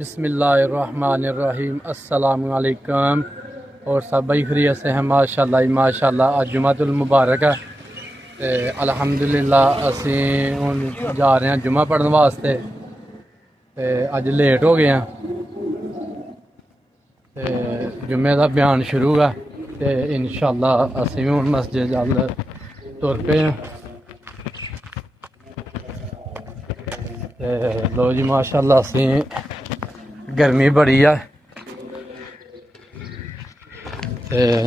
بسم اللہ الرحمن الرحیم، السلام علیکم۔ اور سب بھائی خیریت سے ہیں؟ ماشاءاللہ آج جمعۃ المبارک ہے تے الحمدللہ اسی ہن جا رہے ہیں جمعہ پڑھنے واسطے تے اج لیٹ ہو گئے ہیں تے جمعے دا بیان شروع ہے تے انشاءاللہ اسی ہن مسجد ال تر پے ہیں تے لو جی ماشاءاللہ اسی گرمی بڑی ہے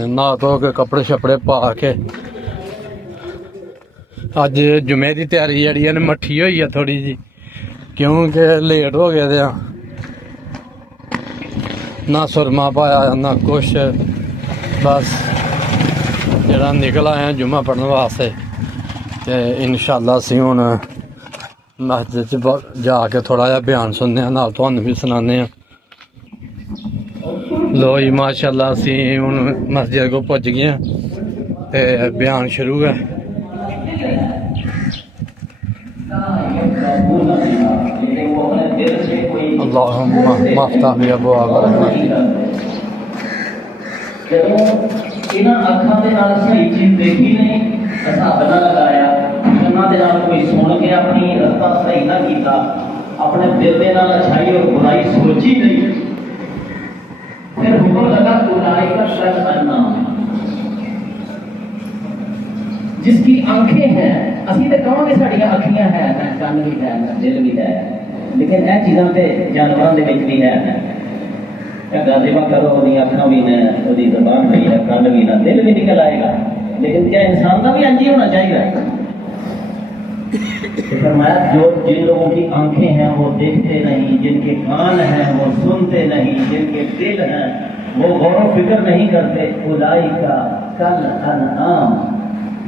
نہ دھو کے کپڑے شپڑے پا کے اج جمعے دی تیاری جڑی ہے مٹھی ہوئی ہے تھوڑی جی، کیونکہ لیٹ ہو گئے تھے نہ سرما پایا نہ کچھ، بس جڑا نکل آئے ہیں جمعہ پڑھنے واسطے تے انشاءاللہ اسی ہن مسجد جا کے تھوڑا جہا بیان سننے ہیں، نال تھانوں بھی سنانے ہیں۔ لو جی ماشاءاللہ اسی ہن مسجد کو پہنچ گئے ہیں تے بیان شروع ہے۔ اللہم مفتاح ابواب رحمتک۔ انہاں اکھاں دے نال صحیح چیز دیکھی نہیں، حساب نہ لگایا، انہاں دے نال کوئی سن کے اپنی رستہ صحیح نہ کیتا، اپنے دل دے نال اچھائی اور برائی سوچی نہیں، پھر حکم لگا اولئک شر النام۔ جس کی آنکھیں ہیں، اسی تے کہاں گے ساڈیاں اکھیاں ہیں، کان بھی ہے، دل بھی ہے، لیکن اے چیزاں تے جانوراں دے وچ بھی ہے۔ گازیبا کرو وہ اکھاں بھی نے، وہ زبان بھی ہے، کان بھی نہ، دل بھی نکل آئے گا، لیکن کیا انسان کا بھی انج ہی ہونا چاہیے؟ فرمایا جو جن لوگوں کی آنکھیں ہیں وہ دیکھتے نہیں، جن کے کان ہیں وہ سنتے نہیں، جن کے دل ہیں وہ غور و فکر نہیں کرتے، اولئک کالانعام،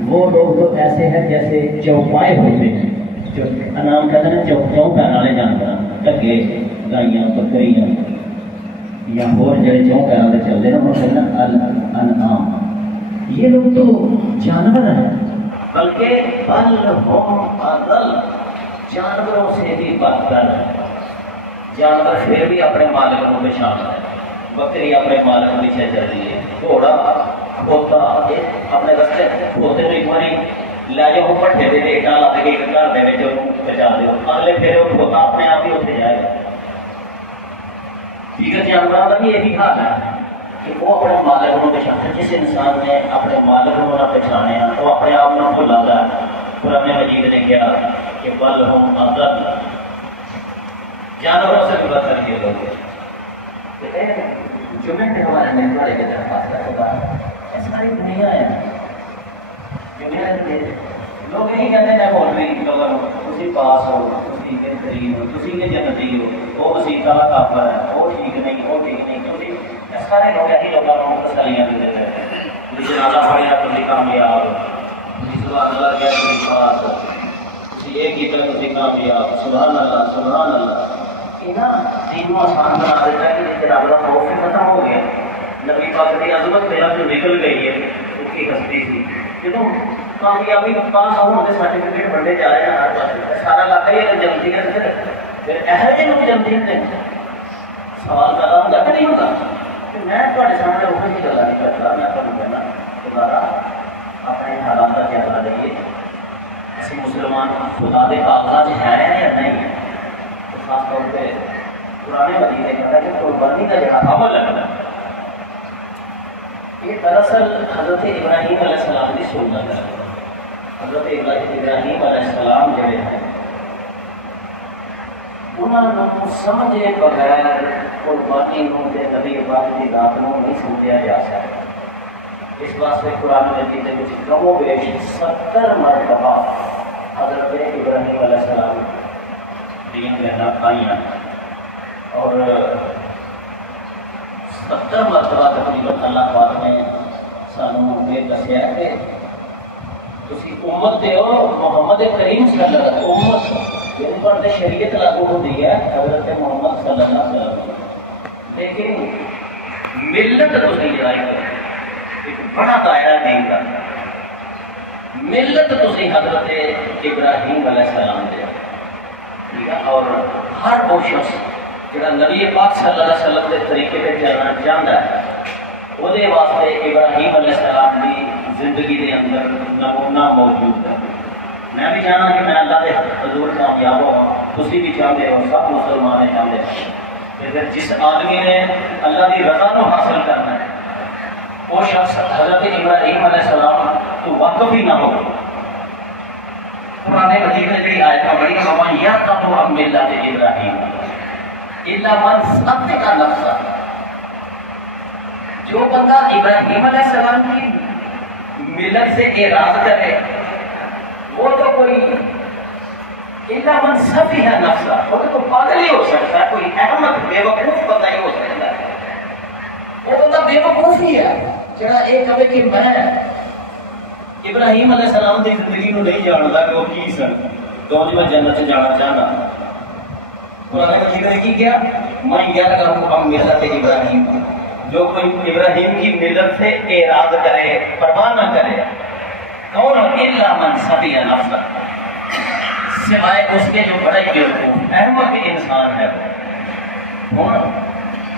وہ لوگ تو ایسے ہیں جیسے چوپائے ہوتے ہیں۔ جو انعام کہتے ہیں چوپوں پیر والے جانور، ٹگے، گائیاں، بکریاں یا اور جڑے چوں پیروں سے چلتے ہیں، وہ کہتے ہیں الانعام۔ یہ لوگ تو جانور ہیں، بلکہ بل ہم اضل، جانوروں سے بھی بدتر ہے۔ جانور پھر بھی اپنے مالک کو پہچانتا ہے، بکری اپنے مالک کو پیچھے چل رہی ہے، گھوڑا کھوتا اپنے رستے کھوتے کو ایک باری لے جاؤ پٹھے دے ایٹاں لا کے ایک گھر دے پہنچا دو، اگلے پھر وہ کھوتا اپنے آپ ہی اتنے جائے گا۔ دیگر جانوروں کا بھی یہی حال ہے کہ وہ اپنے مالک کو پہچانتے۔ جس انسان نے اپنے مالک کو نہ پہچانے تو اپنے آپ کو بھلا گا۔ قرآن مجید نے کیا کہ بل ہم اضل، جانوروں سے بھی بدتر کیے لوگ۔ جمعے کے ہمارے مہمانے کے درخواست کا ساری دنیا ہے، جمعے کے لوگ یہی کہتے ہیں مولوی تسی پاس ہو، تسی بہترین ہو، تسی کے جنتی ہو، وہ مسیح والا کافر ہے، وہ ٹھیک نہیں، وہ ٹھیک نہیں، کیونکہ سارے لوگ یہی لوگوں کو تسلیاں دیتے رہتے ہیں۔ تسی جنازہ پڑھیا تسی کامیاب، تسی سبحان اللہ کیا تسی پاس، تسی یہ کیتا تسی کامیاب، سبحان اللہ سبحان اللہ۔ دین کو آسان بنا دیتا ہے کہ جس رب کا خوف بھی ختم ہو گیا، نبی پاک کی عظمت میرا جو نکل گئی ہے اس کی ہستی تھی۔ جب کامیابی پاس ہونے سرٹیفکیٹ بڑھتے جا رہے ہیں ہر پاس، سارا علاقہ ہی جمتی ہے، پھر ایسے لوگ جمتی ہیں۔ سوال پیدا ہوتا کہ نہیں ہوتا؟ کہ میں تھوڑے سامنے اوپر کی گلا نہیں کرتا، میں آپ کو کہنا دوبارہ اپنے حالات کا جائزہ لئیے۔ ایسے مسلمان خدا کے کاغذات ہیں یا نہیں ہے؟ خاص طور پہ پرانے مدینے میں کہتا ہے کہ قربانی کا جہاں عمل ہے، یہ دراصل حضرت ابراہیم علیہ السلام کی سنت ہے۔ حضرت ابراہیم علیہ السلام جڑے ہیں انہوں نے سمجھے بغیر قربانی کو نبی پاک کی ذات کو نہیں سمجھا جا سکتا۔ اس واسطے قرآن مجید میں کم و بیش 70 مرتبہ حضرت ابراہیم علیہ السلام دین لینا آئیاں اور 70 مرتبہ تقریباً اللہ پاک نے سانوں یہ دسیا کہ تسی امت دے ہو محمد کریم صلی اللہ علیہ وسلم، امت جن پر شریعت لاگو ہوتی ہے حضرت محمد صلی اللہ علیہ وسلم، لیکن ملت تسی جڑائی کرو ایک بڑا دائرہ نہیں کرتا، ملت تسی حضرت ابراہیم علیہ السلام دے، اور ہر وہ شخص جڑا نبی پاک صلی اللہ علیہ وسلم کے طریقے پہ چلنا چاہتا ہے وہ واسطے ابراہیم علیہ السلام کی زندگی کے اندر نمونہ موجود ہے. میں بھی چاہنا کہ میں اللہ کے حضور کامیاب ہوں، تسی بھی چاہتے ہو، سب مسلمان چاہتے ہیں کہ پھر جس آدمی نے اللہ کی رضا کو حاصل کرنا ہے وہ شخص حضرت ابراہیم علیہ السلام تو واقف ہی نہ ہو. قرآن مجید میں جڑی آیت بڑی ومن یرغب عن ملت ابراہیم الا من صفح نفسہ، جو بندہ ابراہیم علیہ السلام کی ملت سے اعراض کرے وہ تو کوئی الا من صفح نفسہ، وہ تو پاگل ہی ہو سکتا ہے، کوئی احمق بے وقوف بندہ ہی ہو سکتا ہے. وہ بندہ بے وقوف ہی ہے جڑا یہ کہے کہ میں ابراہیم علیہ السلام کی زندگی کو نہیں جانتا کہ وہ کی سن تو میں جنت جانا چاہتا. قرآن مجید نے کی کیا من یرغب عن ملت ابراہیم، جو کوئی ابراہیم کی ملت سے اعراض کرے، پرواہ نہ کرے، کون الا من صفح نفسہ، سوائے اس کے جو بڑے بیوقوف احمق انسان ہے.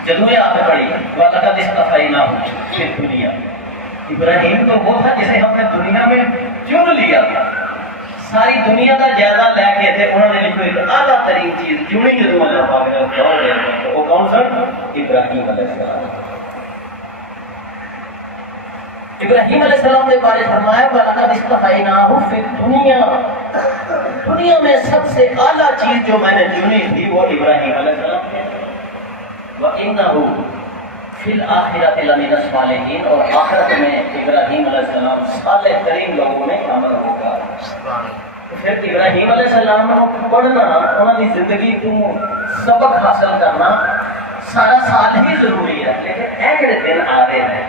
جدو یہ آگے پڑھی وَلَقَدِ اصْطَفَيْنَاهُ فِي الدُّنْيَا، ابراہیم تو وہ تھا جسے ہم نے دنیا میں چن لیا تھا، ساری دنیا کا جائزہ لے کے تھے، انہوں نے کوئی اعلیٰ ترین چیز چنی جدو اللہ پاک نے، وہ کون سا؟ ابراہیم علیہ السلام. ابراہیم علیہ السلام کے بارے فرمایا وَلَقَدِ اصْطَفَيْنَاهُ فِي الدُّنْيَا، دنیا میں سب سے اعلیٰ چیز جو میں نے چنی تھی وہ ابراہیم علیہ السلام ہے. وَإِنَّهُ فِي الْآخِرَةِ لَمِنَ الصَّالِحِينَ، اور آخرت میں ابراہیم علیہ السلام صالح ترین لوگوں میں شامل ہوگا. پھر ابراہیم علیہ السلام کو پڑھنا، انہوں کی زندگی کو سبق حاصل کرنا سارا سال ہی ضروری ہے. لیکن اے جڑے دن آ رہے ہیں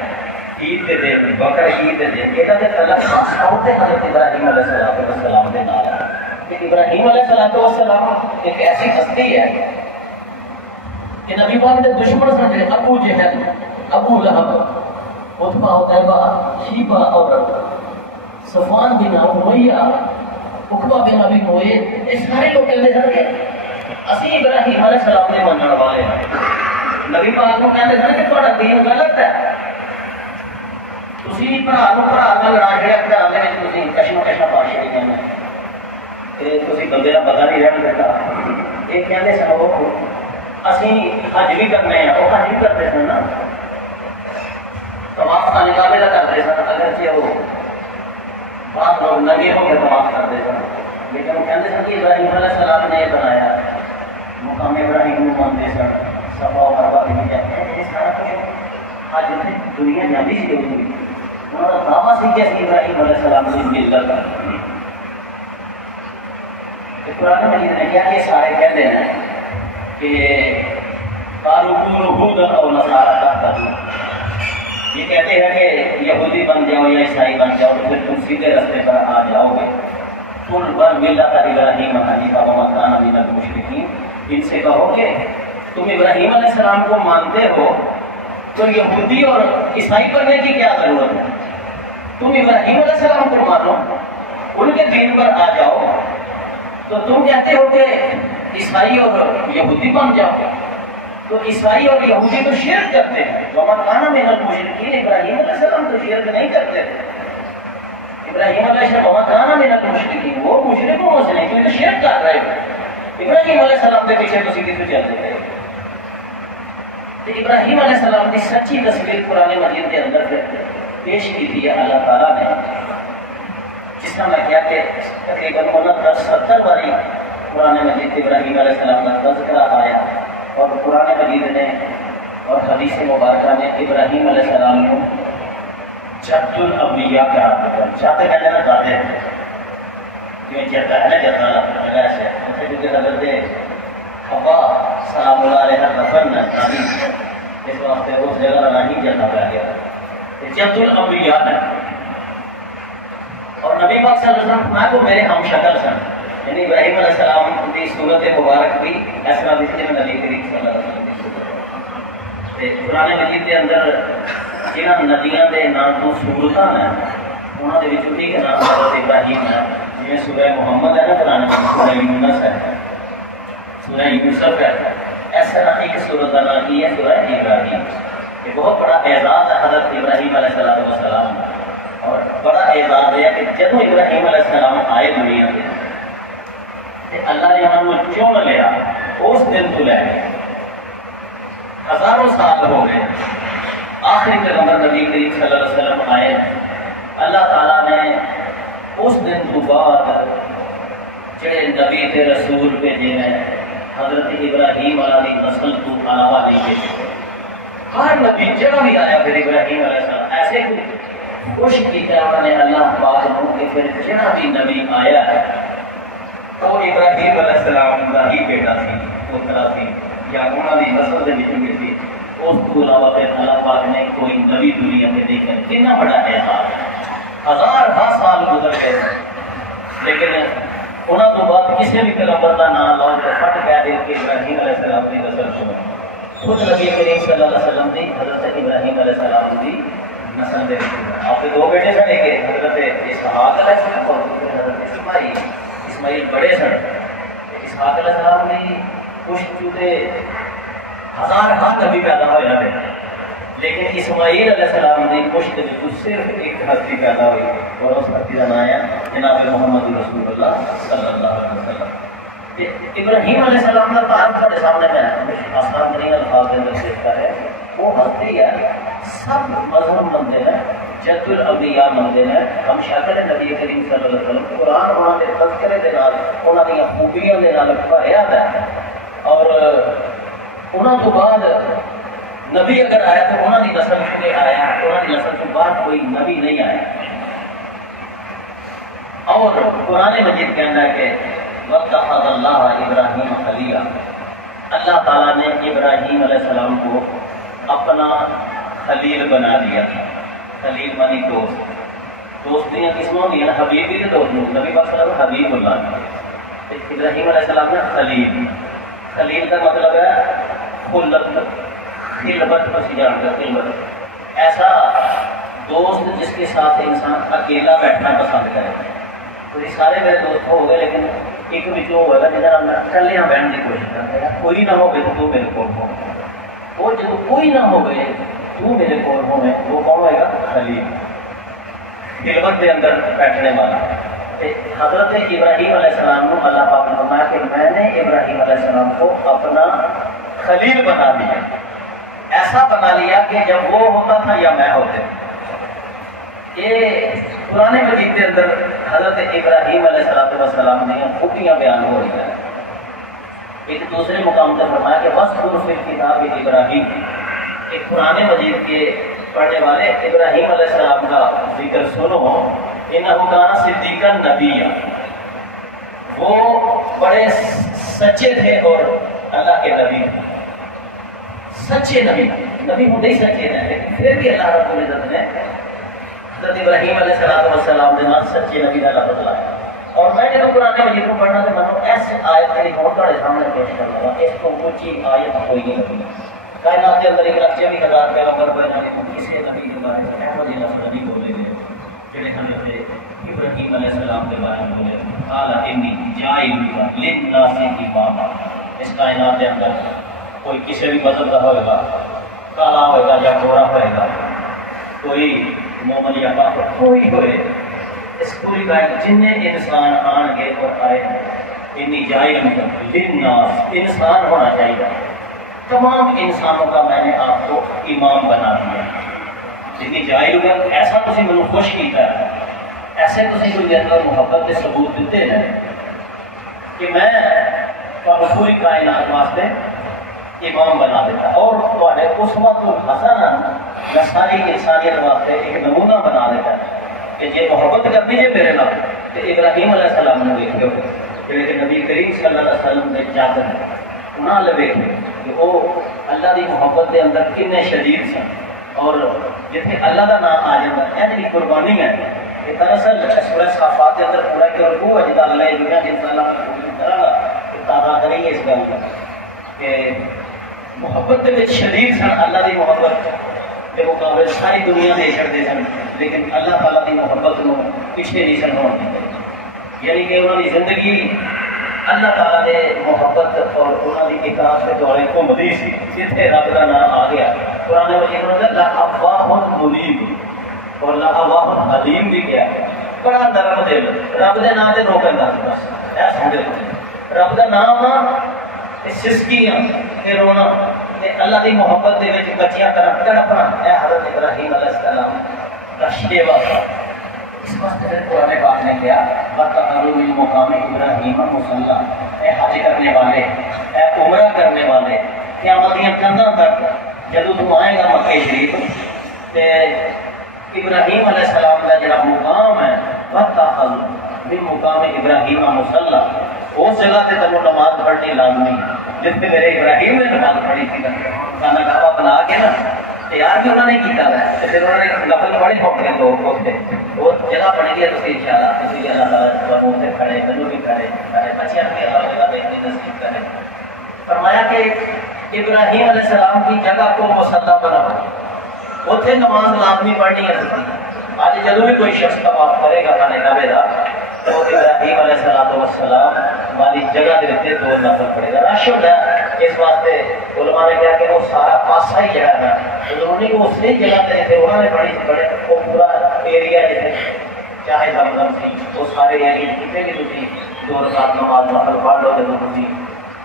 عید کے دن، بقر عید کے دن، یہ تعلق خاص طور پہ حضرت ابراہیم علیہ السلام کے نال ہے. کہ ابراہیم علیہ السلام ایک ایسی ہستی ہے کہ نبی پاک کے دشمن سمجھے ابو جہل، ابو لہب، عتبہ عتیبہ، شیبہ اور صفوان بن امیہ، عقبہ بن ابی معیط، یہ سارے لوگ کہتے ہیں کہ اسی ابراہیم علیہ السلام کے مننے والے ہیں. نبی پاک کو کہتے ہیں کہ تھوڑا دین غلط ہے، تسی بھرا نو بھرا نال لڑا چھڑیا، گھراں دے وچ تسی کشمکش پا چھڑی ہیں تے تسی بندے دا پتہ نہیں رہن دیتا. یہ کہندے سن وہ اسی حج بھی کرنے ہیں، وہ حج بھی کرتے سن نا، طواف خانے کعبے کا کرتے سن، اگرچہ وہ بعض لوگ ننگے ہو کے طواف کرتے سن، لیکن وہ کہتے سن کہ ابراہیم علیہ السلام نے یہ بنایا، مقام ابراہیم کو مانتے سن، صفا و مروہ بھی جاتے ہیں. یہ سارا کچھ آج دنیا جاتی سی ہوئی، انہوں کا دعویٰ سی کہ ابراہیم علیہ السلام سے ملت ہے. قرآن مجید نے کیا کہ سارے کہتے ہیں کہ اور نصارا کا، یہ کہتے ہیں کہ یہودی بن جاؤ یا عیسائی بن جاؤ تو پھر تم سیدھے رستے پر آ جاؤ گے. قل بل ملت ابراہیم حنیفا وما کان من المشرکین، ان سے کہو کہ تم ابراہیم علیہ السلام کو مانتے ہو تو یہودی اور عیسائی بننے کی کیا ضرورت ہے؟ تم ابراہیم علیہ السلام کو مانو، ان کے دین پر آ جاؤ. تو تم کہتے ہو کہ عیسائی اور یہودی بن جاؤ، تو عیسائی اور یہودی تو شرک کرتے ہیں. وما کان من المشرکین، ابراہیم علیہ السلام تو شرک نہیں کرتے تھے. ابراہیم علیہ السلام وما کان من المشرکین، وہ مشرکوں میں سے نہیں، کیونکہ شرک کر رہے تھے. ابراہیم علیہ السلام کے پیچھے تو سیدھی چلتے تھے. ابراہیم علیہ السلام کی سچی تصویر قرآن مجید کے اندر پیش کی تھی اللہ تعالیٰ نے، جس کا میں کیا کہ تقریباً 69-70 باری قرآن مجید ابراہیم علیہ السلام کا تذکرہ آیا، اور قرآن مجید نے اور حدیث مبارکہ نے ابراہیم علیہ السلام کو جد الانبیاء کہا. جاتے کہتے ہیں نا، جاتے ہیں کہ جدہ ہے نا، جدہ ایسے اسے جو حضرت حوا سلام اللہ علیہ دفن ہے، اس واسطے اس جگہ نہیں جانا پڑ گیا. جد الانبیاء ہے، اور نبی پاک صلی اللہ علیہ وسلم میں کو میرے ہم شکل سن، یعنی ابراہیم علیہ السلام کی صورت مبارک بھی اس طرح دیکھی جی نبی کریم صلی اللہ علیہ وسلم کی صورت. قرآن مجید کے اندر جنہاں ندیاں کے نام کو صورتاں ہیں انہوں نے ایک نام حضرت ابراہیم ہے. جی سورہ محمد ہے نا قرآن میں، سورہ یونس ہے، سورہ یوسف ہے، اس طرح ایک سورت کا نام کی ہے سورہ ابراہیم. یہ بہت بڑا اعزاز ہے حضرت ابراہیم علیہ السلام کا. اور بڑا اعزاز ہے کہ جب ابراہیم علیہ السلام آئے دنیا میں اللہ نے انہوں کو چن لیا. اس دن تو لے کے ہزاروں سال ہو گئے آخری پیغمبر نبی کریم صلی اللہ علیہ وسلم آئے. اللہ تعالیٰ نے اس دن تو بعد جڑے نبی تے رسول بھیجے ہیں حضرت ابراہیم علیہ نسل تو علاوہ نہیں بھیجے. ہر نبی جگہ بھی آیا پھر ابراہیم علیہ السلام ایسے کوشش کی کہ انہوں نے اللہ پاک کو کہ پھر جڑا بھی نبی آیا ہے وہ ابراہیم علیہ السلام کا ہی بیٹا سی پوترا سی یا انہوں کی نسل کے بچوں میں سی. اس کو علاوہ پھر اللہ پاک نے کوئی نبی دنیا میں نہیں کر. کتنا بڑا احساس ہے. ہزار سال گزر گئے لیکن انہوں تو بعد کسی بھی پیغمبر کا نام لو تو پٹ کہہ دے کہ ابراہیم علیہ السلام کی نسل چنو. خود نبی کریم صلی اللہ علیہ وسلم کی حضرت ابراہیم علیہ السلام کی نسل دے. آپ کے دو بیٹے سن ایک حضرت اسحاق علیہ السلام اور حضرت اسماعیل بڑے سن. اسحاق علیہ السلام کی کچھ چوتے ہزار نبی پیدا ہوئے رہے لیکن اسماعیل علیہ السلام کی کچھ صرف ایک ہستی پیدا ہوئی اور اس ہستی کا نام ہے جناب محمد رسول اللہ صلی اللہ علیہ وسلم. ابراہیم علیہ السلام کا تعارف ہمارے سامنے میں آسان نہیں الفاظ کے اندر دیکھتا ہے. وہ ہستی ہے سب مذہب مندے ہیں جد الانبیاء مندے ہیں. ہم شاکر نبی کریم صلی اللہ علیہ وسلم قرآن انہوں نے تذکرے کے نال انہوں نے خوبیوں کے نال بھریا ہے. اور انہوں تو بعد نبی اگر آیا تو انہوں کی نسل سے آیا. انہوں کی نسل کے بعد کوئی نبی نہیں آیا. اور قرآن مجید کہنا ہے کہ وَاتَّخَذَ اللَّهَ إِبْرَاهِيمَ خَلِيلًا. اللہ تعالیٰ نے ابراہیم علیہ السلام کو اپنا خلیل بنا دیا. خلیل مانی دوست. دوستیاں قسموں کی ہیں. حبیب بھی دوست نبی پاک صلی اللہ علیہ وسلم حبیب اللہ. ابراہیم علیہ السلام نے خلیل. خلیل کا مطلب ہے خلت خلوت بسی جان کا خلوت. ایسا دوست جس کے ساتھ انسان اکیلا بیٹھنا پسند کرے. تو یہ سارے میرے دوست ہو گئے لیکن ایک بھی جو ہوگا جنہیں میں کلیاں بہن کی کوشش کرتا ہے. کوئی نہ ہو گئے تو میرے کو ہو. وہ جب کوئی نہ ہو گئے تو میرے کو ہو میں وہ کون ہوئے گا؟ خلیل. خلوت کے اندر بیٹھنے والا. حضرت ابراہیم علیہ السلام کو اللہ پاک نے فرمایا کہ میں نے ابراہیم علیہ السلام کو اپنا خلیل بنا لیا. ایسا بنا لیا کہ جب وہ ہوتا تھا یا میں ہوتے. یہ قرآن مجید کے اندر حضرت ابراہیم علیہ السلام نے خوبیاں بیان ہو رہی ہیں. ایک دوسرے مقام پر فرمایا کہ وَاذْكُرْ فِي الْكِتَابِ ابراہیم. ایک قرآن مجید کے پڑھنے والے ابراہیم علیہ السلام کا ذکر سنو. انہو کان صدیقا نبیّا. وہ بڑے سچے تھے اور اللہ کے نبی سچے نبی. نبی ہوتے ہی سچے ہیں لیکن پھر بھی اللہ رب العزت نے حضرت ابراہیم علیہ السلام کے نام سچے نبی کا لفظ لایا. اور میں جب قرآن مجید کو پڑھنا تو میں ایسے آیت میری بہت بڑے سامنے پیش کر رہا ہوں. اس کو اونچی آیت کوئی نہیں لگی. کائنات کے اندر ایک لکھ 24,000 پیغمبر ہوئے ہیں کسی نبی کے بارے میں احمد نبی نبی بولے گئے جڑے حضرت ابراہیم علیہ السلام کے بارے میں بولے قال انی جاعل للناس اماما. اس کائنات کے اندر کوئی کسی بھی مذہب کا ہوئے گا, کالا ہوئے گا یا گورا ہوئے گا, کوئی مومن یا کافر کوئی ہوئے, اس پوری کائنات جتنے انسان آن گے اور آئے انی جاعل للناس انسان ہونا چاہیے. تمام انسانوں کا میں نے آپ کو امام بنا دیا. اتنی جائل ہوگا ایسا تسی مجھے خوش کیتا ہے, ایسے تسی کوئی اندر محبت کے ثبوت دیتے ہیں کہ میں پوری کائنات واسطے امام بنا دیتا اور تھوڑے اسوۃ الحسنہ میں ساری انسانیت واسطے ایک نمونہ بنا دیتا ہے کہ یہ محبت کرنی ہے میرے نام. تو ابراہیم علیہ السلام نے دیکھو کہ نبی کریم صلی اللہ علیہ وسلم نے جاتے ہیں انہاں لے دیکھے کہ وہ اللہ کی محبت کے اندر کتنے شدید سن. اور جتنے اللہ کا نام آ جاتا ہے یعنی قربانی ہے کہ دراصل سورہ صافات کے اندر پورا کہ رکوع ہے جدا اللہ دنیا جن اللہ کرا گا کہ تازہ کریں گے اس گل کا کہ محبت کے شدید سن. اللہ کی محبت کے مقابلے ساری دنیا دے چڑھتے سن لیکن اللہ تعالیٰ کی محبت کو پیچھے نہیں سن ہونے دیتے. یعنی کہ انہوں کی زندگی اللہ تعالیٰ نے محبت اور انہوں کی اطاعت کے دورے گھومتی سی جتنے رب کا نام آ گیا قرآن مجید میں لأواہ منیب اور لأواہ حلیم بھی کیا بڑا نرم دل رب کے نام سے روکن کا بس اے سمجھ رب کا نام سسکیاں رونا اللہ کی محبت کے بچیاں تڑپنا اے حضرت ابراہیم علیہ السلام کا شیوا اس واسطے قرآن پاک نے کیا وَتَعَلُوا مِن مُقَامِ إِبْرَاهِيمَ مُصَلَّى اے حج کرنے والے اے عمرہ کرنے والے قیامت دیاں کندھاں تک جدوں تو آئے گا مکہ شریف تے ابراہیم علیہ السلام کا جڑا مقام ہے وَتَعَلُوا مِن مُقَامِ إِبْرَاهِيمَ مُصَلَّى اس جگہ سے تمہیں نماز پڑھنی لازمی جس پہ میرے ابراہیم نے نماز پڑھی تھی خانہ کعبہ بنا کے نا تیار بھی انہوں نے کیتا ہے پھر انہوں نے نفل پڑھے ہو گئے دو وقت وہ جگہ بنی گئی تو ان شاء اللہ اسی اللہ تعالیٰ منہ سے کھڑے بنو بھی کھڑے سارے بچیاں بھی اللہ جگہ دیکھنے نصیب کرے فرمایا کہ ابراہیم علیہ السلام کی جگہ کو مصلی بنا اتنے نماز لازمی پڑھنی ہے آج جدوں بھی کوئی شخص طواف کرے گا خانہ کعبے کا تو ابراہیم علیہ السلام والی جگہ کے اتنے دو نفل پڑے گا رش ہوتا ہے اس واسطے علماء نے کہا کہ وہ سارا پاسا ہی جگہ ہے انہوں نے وہ اسی جگہ پہ جیسے انہوں نے پڑھی تھی پڑھے وہ پورا ایریا جیسے چاہے زمزم تھی وہ سارے ایریا جتنے بھی تھی دو رکعت نماز نفل پڑھ لو جب تھی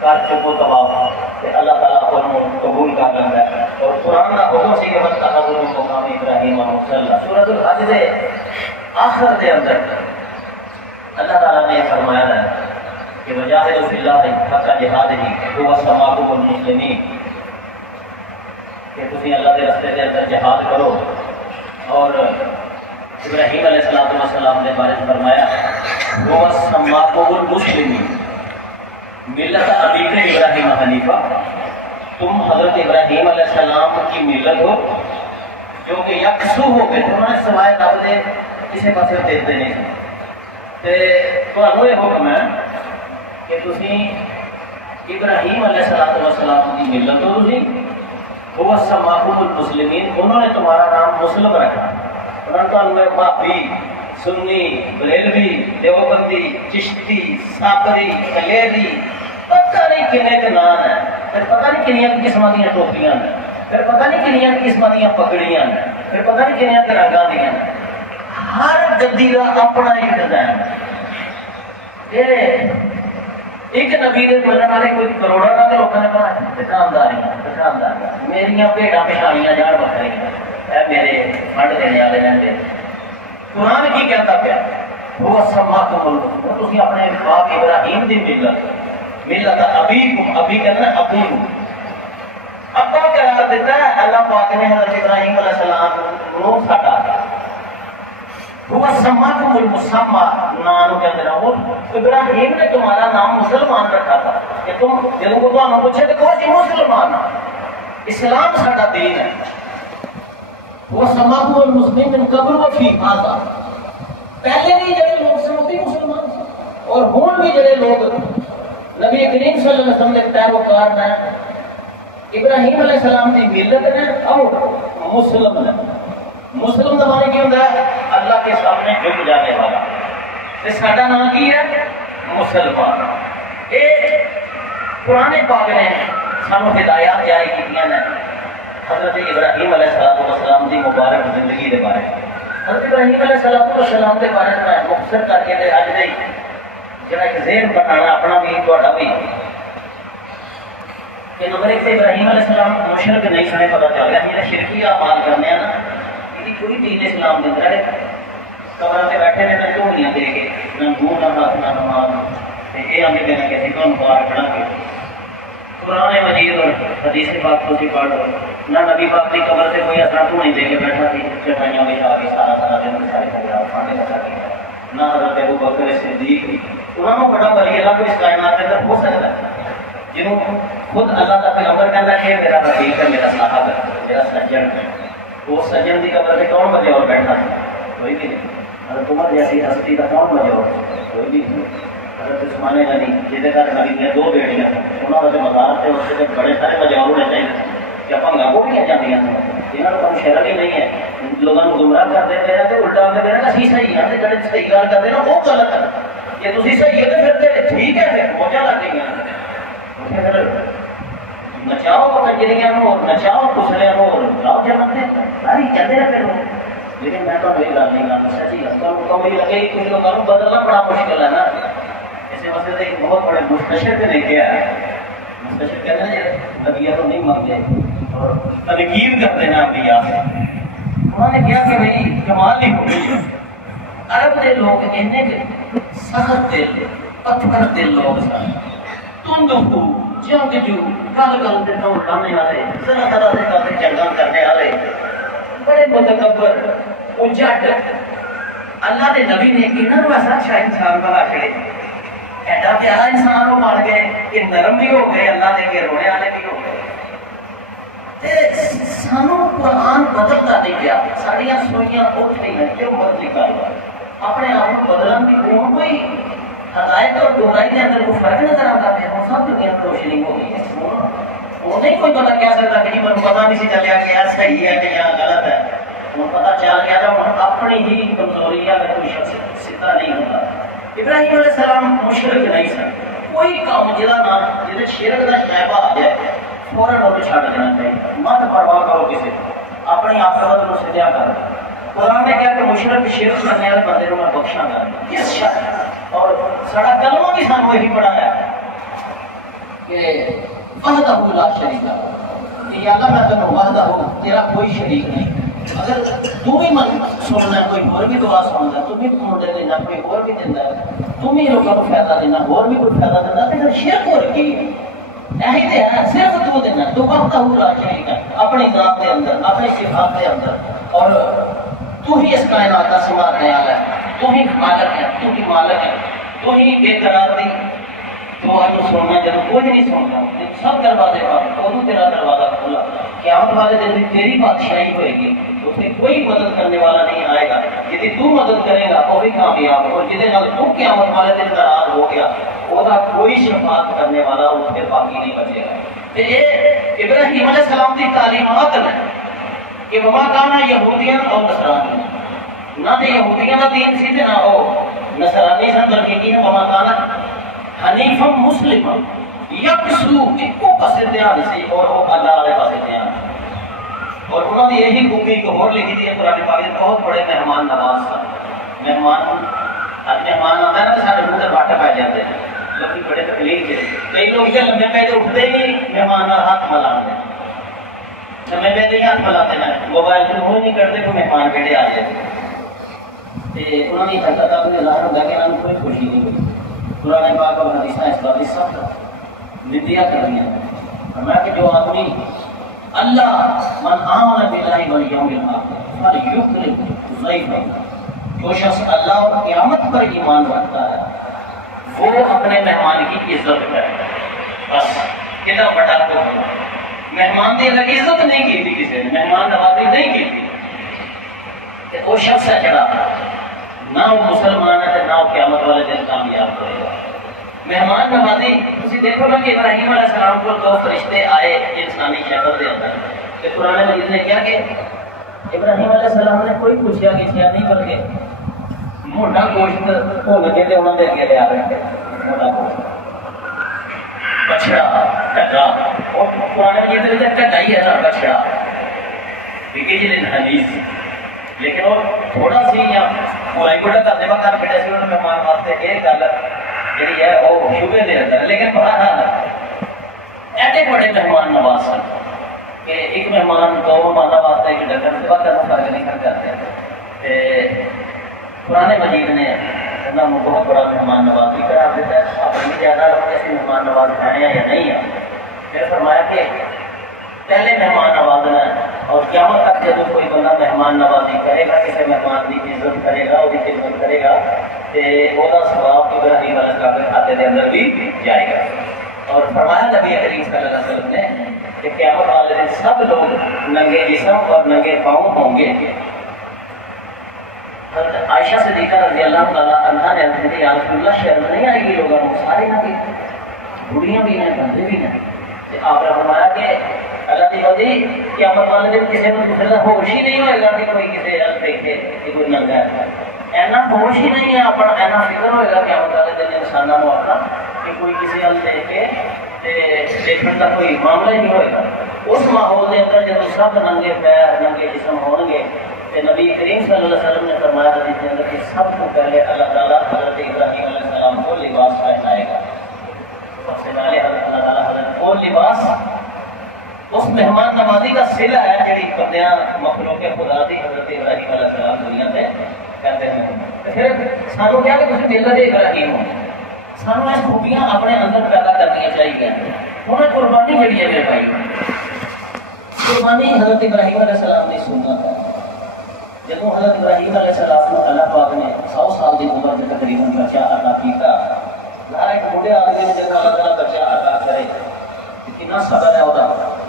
کر چکو طواف کہ اللہ تعالیٰ انہوں قبول کر لینا ہے اور قرآن کا حکم سی کہ وَاتَّخَذُوا مِن مُقَامِ إِبْرَاهِيمَ مُصَلَّى سورۃ الحج دے آخر دے اندر اللہ تعالیٰ نے فرمایا ہے کہ وجاہدوا فی اللہ حق جہادہ هو سماکم المسلمین کہ تسی اللہ کے راستے کے اندر جہاد کرو اور ابراہیم علیہ السلام نے بارے میں فرمایا هو سماکم المسلمین ملت ابیکم ابراہیم حنیفہ تم حضرت ابراہیم علیہ السلام کی ملت ہو جو کہ یکسو ہو گئے انہوں نے سوائے رب دے کسی پاسے دیتے نہیں تو یہ حکم ہے کہ تسی ابراہیم علیہ السلام کی ملت ہو تسی وہ سماکم المسلمین انہوں نے تمہارا نام مسلم رکھا انہوں نے تمہیں بھابی سنی بریلوی دیوبندی چشتی ساکری کلیری پتہ نہیں کنے کے نام ہیں پھر پتہ نہیں کنیاں قسم دیا ٹوپیاں ہیں پھر پتہ نہیں کنیاں قسم دیا پگڑیاں ہیں پھر پتہ نہیں کنیاں کے رنگاں دیا ہیں ہر گدی کا اپنا ایک ڈیزائن ہے ایک نبی دے ملنے والے کوئی کروڑوں کا لوگوں نے بنایا دکانداریاں میریاں بھیڑاں پچھاڑیاں جان بکرے اے میرے فنڈ دینے والے رہتے قرآن کی کہتا پیا وہ سماکم المسلمین تسی اپنے باپ ابراہیم دی ملت ابیکم ابی کہنا ابو ابا قرار دیتا ہے اللہ پاک نے حضرت ابراہیم علیہ السلام کو سٹا وہ سماکم المسمى نام کے اندر وہ ابراہیم نے تمہارا نام مسلمان رکھا تھا کہ تم جب کو تو پوچھے تو کہو جی مسلمان اسلام ساڈا دین ہے وہ سماکم المسلمین من قبل و فی ھذا پہلے بھی جڑے لوگ سے وہ بھی مسلمان تھے اور ہون بھی جڑے لوگ نبی کریم صلی اللہ علیہ وسلم نے پیروکار ہیں ابراہیم علیہ السلام کی ملت نے اور مسلم نے مسلم زمانے کی ہوتا ہے اللہ کے سامنے جھک جانے والا تو ساڈا نام کی ہے مسلمان یہ قرآن پاک نے سانو ہدایات جاری کی ہیں حضرت ابراہیم علیہ السلام کی مبارک زندگی کے بارے حضرت ابراہیم علیہ السلام کے بارے میں مختصر کر کے اج دے جڑا ایک ذہن بنانا اپنا بھی تہاڈا بھی کہ نمبر ایک سے ابراہیم علیہ السلام مشرک نہیں سنے پتہ چل گیا جڑا شرکی اعمال کرنے ہیں نا یہ کوئی دین اسلام کے اندر ہے قبر سے بیٹھے نے ٹوڑیاں دے کے نہ منہ نہ ہاتھ نہ نماز یہ آگے دینا کہ ہم پار کھڑا کے قرآن مجید اور حدیث پاک کو سی پڑھ لو نہ نبی پاک کی قبر سے کوئی اثر تو نہیں دے کے بیٹھا تھی چٹائیاں بچھا کے سارا دن سارے خیرات کھانے لگا کے نہ حضرت ابو بکر صدیق انہوں نے بڑا ولی اللہ کو اس کائنات کے اندر ہو سکتا ہے جنہوں خود اللہ کا پیغمبر کہنا ہے کہ میرا رفیق ہے میرا صاحب ہے میرا سجن ہے وہ سجن کی قبر سے کون مجھے اور بیٹھا تھا کوئی بھی نہیں حضرت عمر جیسی ہستی کا کون مجھے اور کوئی بھی نہیں حضرت عثمان غنی جہاں گھر نبی نے دو بیٹیاں انہوں نے مزار سے اس سے بڑے سارے مجھے ہونے چاہیے کہ اپنا گاگو بھی جاتی ہیں جنہوں کو شرم ہی نہیں ہے لوگوں کو گمراہ کر دیتے ہیں تو الٹا آتے ہیں کہ صحیح ہے جڑے صحیح گل کرتے ہیں وہ غلط ہے کہ تسی صحیح ہے تو پھر ٹھیک ہے، پھر موجہ لگ گئی پھر نچاؤ کنجریاں اور نچاؤ کسلیاں اور لاؤ جماتے ساری چلتے رہے پھر. لیکن میں تو کوئی گل نہیں کرنا سچی کوئی لگے کچھ لوگوں کو بدلنا بڑا مشکل ہے نا. اسی مسئلے ایک بہت بڑے مستشر نے لکھا ہے. مستشر کہتے ہیں طبیعت تو نہیں مانتے اور تنقید کرتے ہیں انبیاء سے. انہوں نے کیا کہ بھائی کمال نہیں ہو گئی. عرب کے لوگ اتنے سخت دل پتھر دل لوگ سن. تندو جنگجو گل گل سے نوٹ لانے والے طرح طرح سے کرتے جنگاں کرنے والے بڑے متکبر اجٹ. اللہ کے نبی نے انہوں ایسا اچھا انسان بنا چھڑے ایڈا پیارا انسان وہ بن گئے کہ نرم بھی ہو گئے اللہ کے رونے والے بھی ہو گئے. سانو قرآن بدلتا نہیں گیا ساڑیاں سوئیاں اٹھ رہی ہیں جو مرضی کر لو اپنے آپ کو بدلن کی کوئی ہدایت اور گمراہی کے اندر کوئی فرق نظر آتا ہے. ہم سب دنیا میں روشنی ہو گئی ہے. وہ نہیں کوئی پتا کہہ سکتا کہ مجھے پتا نہیں سی چلیا کہ یہ صحیح ہے کہ یہاں غلط ہے. وہ پتا چل گیا تھا ہوں اپنی ہی کمزوری ہے کوئی شخص سیدھا نہیں ہوتا. ابراہیم علیہ السلام مشرک نہیں سن. کوئی کام جہاں نہ جہاں شرک کا شائبہ آ جائے فوراً وہ چھڑ دینا چاہیے. مت پرواہ کرو کسی اپنی آخرت کو سدھیا کرو. قرآن نے کہا کہ مشرک شرک کرنے والے بندے کو میں بخشاں گا اس شخص. اور سارا کلمہ بھی سانو یہی پڑھایا کہ وحدہ لا شریک لہ کہ یا اللہ میں تمہیں وحدہ ہوں تیرا کوئی شریک نہیں. اگر تو ہی من سننا کوئی اور بھی دعا سننا تو بھی منڈے دینا کوئی اور بھی دینا تم ہی لوگوں کو فائدہ دینا اور بھی کوئی فائدہ دینا تو شرک ہو رہی یہی تو ہے. صرف تو دینا تو وحدہ لا شریک ہے اپنی ذات کے اندر اپنی صفات کے اندر. اور تو ہی اس کائنات کا سنبھالنے والا ہے. تو ہی مالک ہے تو ہی مالک ہے. تو ہی بے قرار دی تو آپ سننا جب کوئی نہیں سنتا سب دروازے پر وہ تیرا دروازہ کھولا. قیامت والے دن بھی تیری بادشاہی ہوئے گی اس میں کوئی مدد کرنے والا نہیں آئے گا. جی تو مدد کرے گا وہ بھی کامیاب. اور جہد تو قیامت والے دن ناراض ہو گیا وہ کوئی شفاعت کرنے والا اس کے باقی نہیں بچے گا. یہ ابراہیم علیہ السلام کی تعلیمات ہے کہ وما کانا یہودیاں اور نصرانی نہ تو یہودیاں کا دین سی نہ وہ نصرانی سن بلکہ کی ہے وما کانا حنیفم مسلم یکسو ایکو پاسے دھیان سی اور وہ اللہ والے پاسے دھیان. اور انہوں نے یہی خوبی کو اور لکھی تھی قرآن پاک میں بہت بڑے مہمان نواز سن. مہمان مہمان آتا ہے نا سارے منہ سے باٹے پہ جاتے ہیں لوگ بڑے تکلیف کے کئی لوگ ادھر لمبے پہ اٹھتے ہی مہمان کا ہاتھ ملا دیں لمبے پہ نہیں ہاتھ ملا دینا موبائل سے وہ نہیں کرتے کوئی مہمان بیٹے آ جائے. انہوں نے اللہ تعالیٰ نے اظہار ہوتا کہ انہوں نے کوئی خوشی نہیں ہوئی. قرآن پاک اور حدیث اس کا سب ندیا کرنی ہے. میں کہ جو آدمی اللہ من آمن باللہ والیوم الآخر فلیکرم ضیفہ جو شخص اللہ اور قیامت پر ایمان رکھتا ہے وہ اپنے مہمان کی عزت کرے. بس کتنا بڑا کو مہمان کی اگر عزت نہیں کی تھی کسی نے مہمان نوازی نہیں کی تھی وہ شخص ہے جڑا نہ وہ مسلمان ہے نہ وہ قیامت والے دن کامیاب ہوئے گا. مہمان نوازی تھی دیکھو نا کہ ابراہیم علیہ السلام کو دو فرشتے آئے انسانی شکل دے اندر کہ قرآن مجید نے کیا کہ ابراہیم علیہ السلام نے کوئی پوچھا کیا نہیں بلکہ موٹا گوشت ہو لگے تھے انہوں نے اگے لے آ رہے تھے موٹا گوشت بچڑا ٹکا اور قرآن مجید میں ٹکا ہی ہے نا بچڑا ٹھیک ہے حدیث لیکن وہ تھوڑا سی یا پورائی کو ٹکا دے کر بیٹھے سی انہوں نے مہمان واسطے یہ گل جی ہے وہ شبے دے رہتا ہے. لیکن بہرحال ایڈے بڑے مہمان نواز سن کہ ایک مہمان دو مہمان واسطے ایک ڈکن سے بعد فرق نہیں کرتے. قرآن مجید نے انہوں کو بہت بڑا مہمان نواز بھی قرار دیتا ہے. اپنی زیادہ لوگ ایسے مہمان نواز ہیں یا نہیں ہیں. پھر فرمایا کہ پہلے مہمان نوازنا ہے اور قیامت تک جب کوئی بندہ مہمان نوازی کرے گا کسی مہمان کی عزت کرے گا وہ خدمت کرے گا تو وہ ثواب ابراہیم علیہ السلام کے کھاتے کے اندر بھی جائے گا. اور فرمایا نبی کریم صلی اللہ علیہ وسلم نے کہ قیامت والے دن سب لوگ ننگے جسم اور ننگے پاؤں ہوں گے. عائشہ صدیقہ رضی اللہ تعالیٰ عنہ نے عرض کی یا رسول اللہ شرم نہیں آئے گی لوگوں کو سارے نہ بڑھیاں بھی ہیں بندے بھی ہیں. آپ نے فرمایا کہ اللہ کی بندی قیامت والے دن کسی کو دوسرے کا ہوش ہی نہیں ہوئے گا کہ کوئی کسی رنگ دیکھے کہ کوئی ننگا ہے. اینا ہوش ہی نہیں ہے اپنا، اینا فکر ہوئے گا کہ قیامت دن انسانوں کو اپنا کہ کوئی کسی حل دیکھ کے دیکھنے کا کوئی معاملہ ہی نہیں ہوئے گا۔ اس ماحول کے اندر جب سب ننگے پیر ننگے جسم ہون گے تو نبی کریم صلی اللہ علیہ وسلم نے فرمایا حدیث کے اندر کہ سب کو پہلے اللہ تعالیٰ حضرت ابراہیم علیہ السلام کو لباس پہنائے گا۔ سب سے پہلے اللہ تعالیٰ حضرت کو لباس، اس مہمان نوازی کا صلہ ہے جڑی بندیاں مخلوق خدا دی حضرت ابراہیم علیہ السلام دنیا پہ کرتے ہیں۔ پھر سانو کیا کہ تسی ملت ابراہیم ہو، سانو یہ خوبیاں اپنے اندر پیدا کرنی چاہیے۔ انہیں قربانی جڑی ہے میرے بھائی، قربانی حضرت ابراہیم علیہ السلام کی سنت ہے۔ جب حضرت ابراہیم علیہ السلام کو اللہ پاک نے 100 سال کی عمر میں تقریباً بچہ عطا کیا، ہر ایک بوڑھے آدمی نے جب اللہ تعالیٰ بچہ عطا کرے کتنا صبر ہے وہ،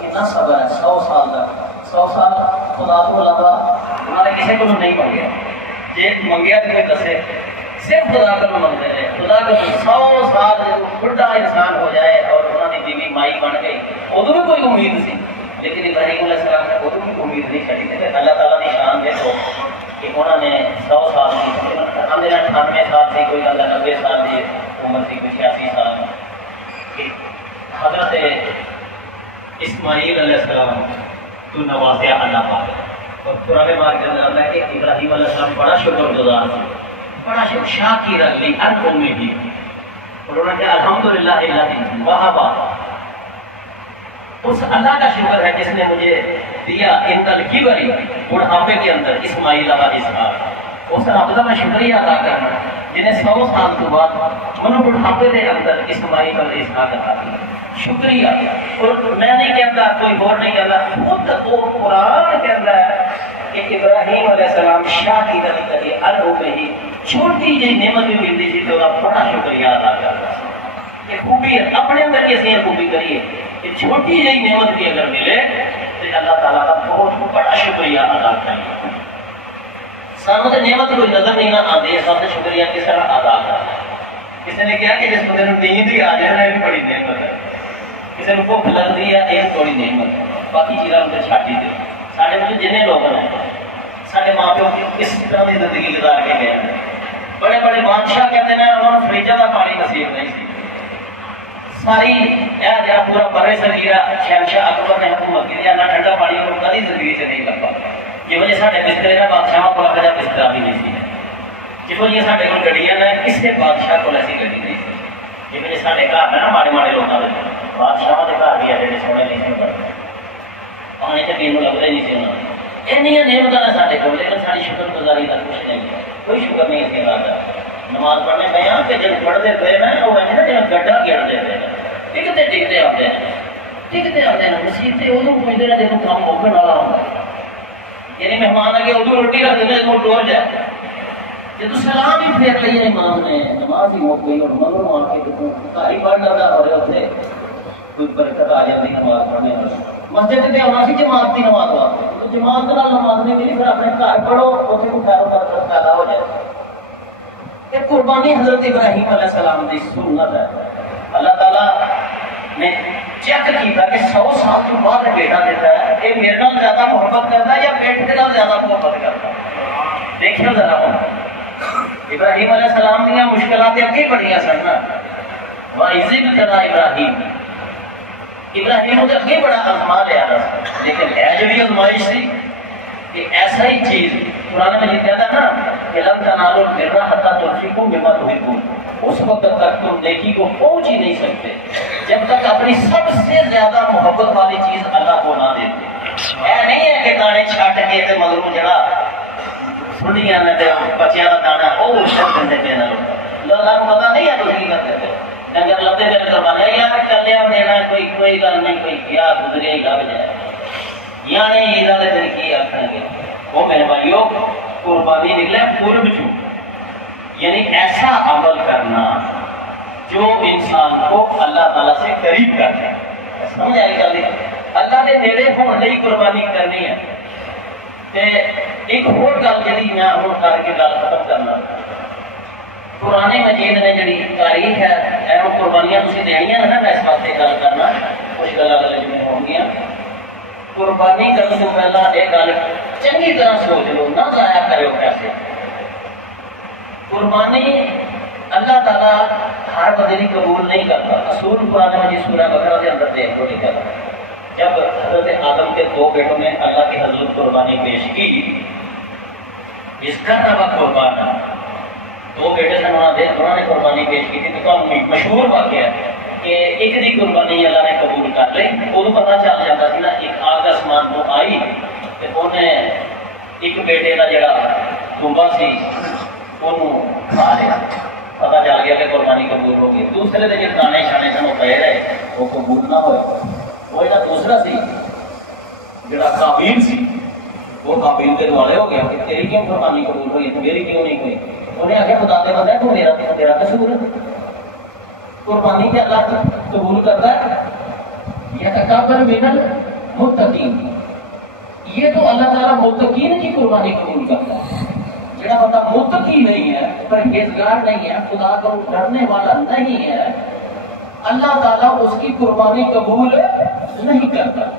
کتنا صبر ہے 100 سال کا۔ 100 سال خدا کو علاوہ انہوں نے کسی کو نہیں منگیا، جی منگیا تو کوئی دسے، صرف خدا کو منگتے ہیں۔ خدا کو 100 سال جب بڑھا انسان ہو جائے اور انہوں نے بیوی مائی بن گئی، ادو بھی کوئی امید سی، لیکن ابراہیم علیہ السلام نے ادو بھی امید نہیں چڑی تھی۔ اللہ تعالیٰ کی شان دیکھو کہ انہوں نے 100 سال کی، ہم 98 سال تھی، کوئی گل 90 سال کی عمر تھی، کوئی 86 سال کی۔ حضرت اسماعیل علیہ السلام تو نوازیا اللہ پاک، اور پرانے بار کے اندر آتا ہے کہ ابراہیم علیہ السلام بڑا شکر گزار تھا، بڑا شاکر علی ہر قوم میں بھی، اور انہوں نے کہا الحمدللہ الذی وہبا، اس اللہ کا شکر ہے جس نے مجھے دیا انتل کبری، بڑھاپے کے اندر اسماعیل و اسحاق۔ اس رب کا میں شکریہ ادا کرنا جنہیں 100 سال کے بعد مجھے بڑھاپے کے اندر اسماعیل و اسحاق عطا کیا، شکریہ۔ اور میں نہیں کہتا، کوئی اور نہیں کہتا، خود وہ قرآن کہتا ہے کہ ابراہیم علیہ السلام شاکر علی الرحیم، چھوٹی جی نعمت بھی ملتی تھی تو بڑا شکریہ ادا کرتا۔ یہ خوبی ہے اپنے اندر کیسے یہ خوبی کریے کہ چھوٹی جی نعمت بھی اگر ملے تو اللہ تعالیٰ کا بہت بڑا شکریہ ادا کریے۔ سانو تو نعمت کوئی نظر نہیں نہ آتی ہے، سب سے شکریہ کس طرح ادا کرنا۔ کسی نے کہا کہ جس بندے کو نیند ہی آ جائے نا، یہ بھی بڑی نعمت ہے۔ کسی کو بھوک لگتی ہے، یہ تھوڑی نعمت ہے، باقی چیزیں ان کو چھاٹی دے۔ سارے مجھے جن لوگ ہیں، سارے ماں پیو کس طرح کی زندگی گزار کے گئے ہیں۔ بڑے بڑے بادشاہ کہتے ہیں انہوں نے فریجوں کا پانی نصیب نہیں سی، ساری جہاں پورا برے صغیرہ شہنشاہ اکبر نے حکومت کی، نہ ٹھنڈا پانی کو کبھی زندگی سے نہیں کر پاتا۔ جی وجہ سارے بسترے کا بادشاہ کو آخر بستر بھی نہیں سی، جی وجہ سارے کو گڈیاں نے کسی بادشاہ کو ایسی گڈی نہیں سی، جی وجہ سارے گھر ہے نا ماڑے ماڑے لوگوں کے بادشاہ کے گھر بھی ہے جڑے سونے نہیں سی بڑھتے، پانی تو پینے لگتا ہی نہیں سی انہوں نے۔ اینیاں نعمت نے سارے کو، لیکن ساری شکر گزاری کا کچھ نہیں ہے، کوئی شکر نہیں اسی ادا کر۔ نماز پڑھنے گئے ہیں کہ جب پڑھتے پے نا وہ ہے نا جب گڈھا گیڑتے پے ٹکتے ٹکتے آتے ہیں، ٹکتے آتے ہیں مسیح سے ادو پوچھتے ہیں جب کام موقع والا ہوتا ہے، یعنی مہمان آ کے ادو روٹی رکھ دیں وہ ٹور جائے، جب سلام ہی پھیر لیے امام نے نماز ہی موقع گئی اور مگر آ کے کاری پڑھ لینا اور اتنے کوئی برکت آ جاتی نماز پڑھنے میں۔ مسجد سے آنا سی جماعت کی نماز واسطے، تو جماعت کا نماز نہیں ملی، پھر اپنے گھر پڑھو، اتنے کو خیر و برکت پیدا ہو جائے۔ یہ قربانی حضرت ابراہیم علیہ السلام کی سنت ہے۔ اللہ تعالیٰ نے چیک کیا کہ 100 سال کے بعد بیٹا دیتا ہے، یہ میرے نال زیادہ محبت کرتا ہے یا بیٹے کے نال زیادہ محبت کرتا ہے؟ دیکھیے ذرا ابراہیم علیہ السلام دیا مشکلات اگے بڑھیا سن نا، وَإِذِ ابْتَلَىٰ ابراہیم نے اگے بڑا آزما لیا تھا، لیکن ہے جڑی آزمائش تھی کہ ایسا ہی چیز قرآن مجید کہتا ہے نا کہ لن تنالوا البر حتیٰ تنفقوا مما تحبون، اس وقت تک تم نیکی کو پہنچ ہی نہیں سکتے جب تک اپنی سب سے زیادہ محبت والی چیز اللہ کو نہ دیتے۔ اے نہیں ہے کہ دانے چھٹ کے تے مگروں جڑا سنیاں نے تے بچیاں دا دانا او چھٹ دے پے نہ اللہ کو پتہ نہیں ہے تو کی کرتے تھے اگر لبے دل کروانا یار کلیا دینا کوئی گل نہیں، کوئی کیا گزرے ہی لگ جائے، یعنی عیدہ دے دن کی آخر گے وہ میرے بھائیو قربانی نکلے قرب چوں، یعنی ایسا عمل کرنا جو انسان کو اللہ تعالیٰ سے قریب کرتا ہے۔ سمجھ آئی گل؟ اللہ کے نیڑے ہونے لئی قربانی کرنی ہے۔ تے ایک اور گل جی میں ہوں کر کے گل ختم کرنا، قرآن مجید نے جڑی تاریخ ہے اے قربانیاں تسی دینیاں نا، میں اس واسطے گل کرنا کچھ گلاں جمع ہو گیا۔ قربانی کرنے سے پہلا یہ گل چنگی طرح سوچ لو، نہ ضائع کرو پیسے، قربانی اللہ تعالیٰ ہر بندے کی قبول نہیں کرتا. اصول قرآن مجید سورہ بقرہ کے اندر دیکھ لو لکھا ہے جب حضرت آدم کے 2 بیٹوں نے اللہ کی حضرت قربانی پیش کی اس کا نام قربان 2 بیٹے سے انہوں نے قربانی پیش کی تھی. تو مشہور واقعہ ہے کہ ایک دی قربانی اللہ نے قبول کر لی. وہ پتہ چل جاتا سی نا ایک آگ آسمان تو آئی تو انہیں ایک بیٹے کا جڑا کنبا سی انہوں کھا لیا. پتا چل گیا کہ قربانی قبول ہو گئی. دوسرے کے جو دانے شانے سن وہ پے رہے وہ قبول نہ ہوئے. وہ جا دوسرا سی جڑا قابیل سی وہ قابیل کے دوالے ہو گیا کہ تیری کیوں قربانی قبول ہوئی تو میری کیوں نہیں ہوئی. انہیں آگے خدا کے بندہ تو تیرا قصور ہے. قربانی کے اللہ قبول کرتا ہے یہ تکبر من المتقین. یہ تو اللہ تعالیٰ متقین کی قربانی قبول کرتا ہے. جڑا بندہ متقی نہیں ہے پرہیزگار نہیں ہے خدا کو ڈرنے والا نہیں ہے اللہ تعالیٰ اس کی قربانی قبول نہیں کرتا.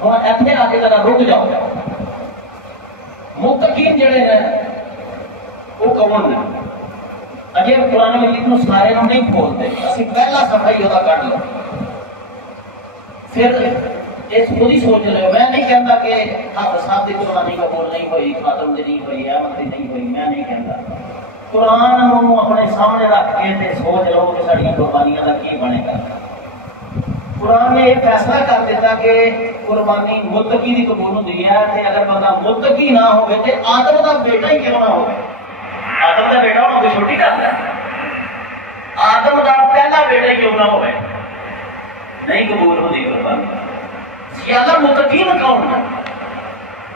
اور ایتھے آگے ذرا رک جاؤ. متقین جڑے ہیں وہ کون ہیں؟ اجے قرآن مجید کو سارے نہیں کھولتے. اسی پہلا صفحہ ہی ہوتا کٹ لو پھر اس خود ہی سوچ رہے ہو. میں نہیں کہتا کہ صاحب کی قربانی قبول نہیں ہوئی خاتم دی نہیں ہوئی احمد دی نہیں ہوئی. میں نہیں کہتا. قرآن کو اپنے سامنے رکھ کے سوچ لو کہ ساری قربانیاں کا کی بنے گا. قرآن نے یہ فیصلہ کر دیتا کہ قربانی متقی کی قبول ہوتی ہے. اگر بندہ متقی نہ ہوئے تو آدم کا بیٹا ہی کیوں نہ ہو. آدم کا بیٹا ہونا کوئی چھوٹی گل ہے. آدم کا پہلا بیٹا ہی کیوں نہ ہو نہیں قبول ہوتی قربانی. زیادہ متقین کون ہے؟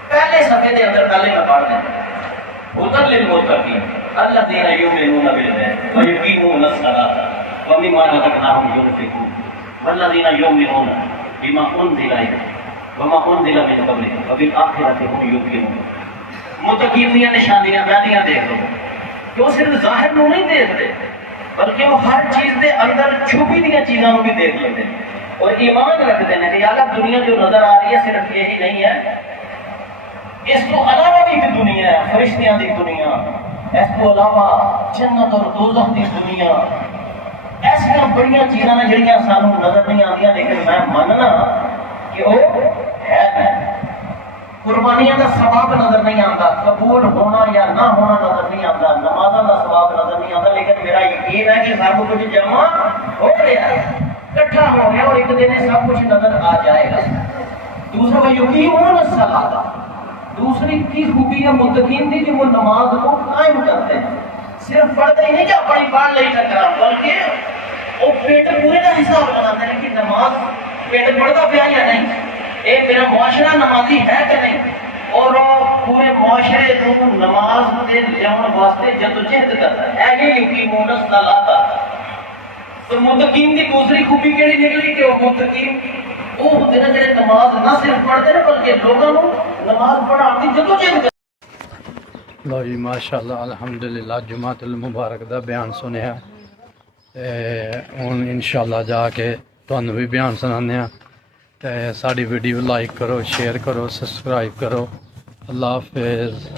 پہلے صفحے کے اندر پہلے میں پڑھ دیں ادھر للمتقین الذین یؤمنون بالغیب ویقیمون الصلاۃ ومما رزقناہم ينفقون والذین یؤمنون بما انزل الیک وما انزل من قبلک وبالآخرۃ هم یوقنون. متقین کی نشانیاں بیانیاں دیکھ لو کہ وہ صرف ظاہر کو نہیں دیکھتے بلکہ وہ ہر چیز کے اندر چھپی دی چیزوں کو بھی دیکھ لیتے ہیں اور ایمان رکھتے ہیں کہ یار دنیا جو نظر آ رہی ہے صرف یہی نہیں ہے. اس کو علاوہ بھی دنیا ہے. فرشتیاں دی دنیا اس کو علاوہ جنت اور دوزخ دی دنیا ایسا بڑی چیزاں نے جہاں سانو نظر نہیں آتی لیکن میں ماننا کہ وہ ہے. قربانیاں کا ثواب نظر نہیں آتا. قبول ہونا یا نہ ہونا نظر نہیں آتا. نمازوں کا ثواب نظر نہیں آتا. لیکن میرا یقین ہے کہ سب کچھ جمع ہو گیا اکٹھا ہو گیا اور ایک دن سب کچھ نظر آ جائے گا. دوسرا وہ یقین الصلاۃ. دوسری کی خوبی ہے متقین کی کہ وہ نماز کو قائم کرتے ہیں. صرف پڑھتے ہی نہیں کہ اپنی پڑھ لے کر بلکہ وہ پیٹ پورے کا حساب لگاتے ہیں کہ نماز پیٹ پڑھتا پیا یا نہیں. یہ میرا معاشرہ نمازی ہے کہ نہیں. اور وہ پورے معاشرے کو نماز کے لیاؤن واسطے جدوجہد کرتا ہے. یہ یقین الصلاۃ. تو متقین کی دوسری خوبی کیڑی نکلی کہ وہ متقین وہ ہوتے ہیں جڑے نماز نہ صرف پڑھتے ہیں بلکہ لوگوں کو نماز پڑھانے کی جدوجہد کرتے. لو جی ماشاءاللہ الحمدللہ جمعۃ المبارک دا بیان سنیا ہوں انشاءاللہ جا کے تمہیں بھی بیان سنانے ہیں. ساری ویڈیو لائک کرو شیئر کرو سبسکرائب کرو. اللہ حافظ.